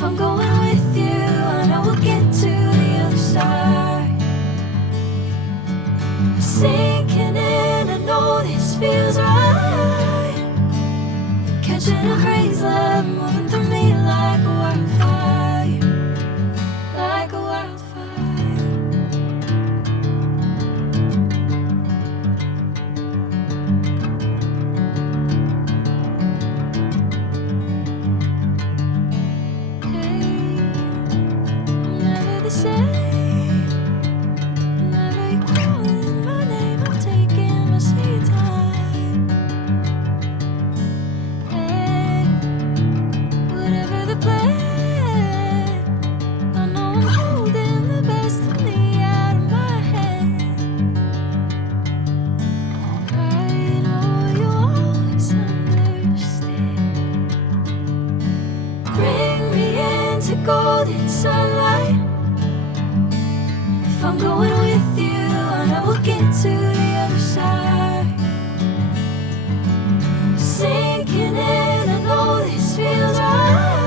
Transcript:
If I'm going with you, I know we'll get to the other side. Sinking in, I know this feels right. Catching a crazy love, moving through me like a wildfire, like a wildfire. Golden sunlight. If I'm going with you, I know we'll get to the other side. Sinking in, I know this feels right.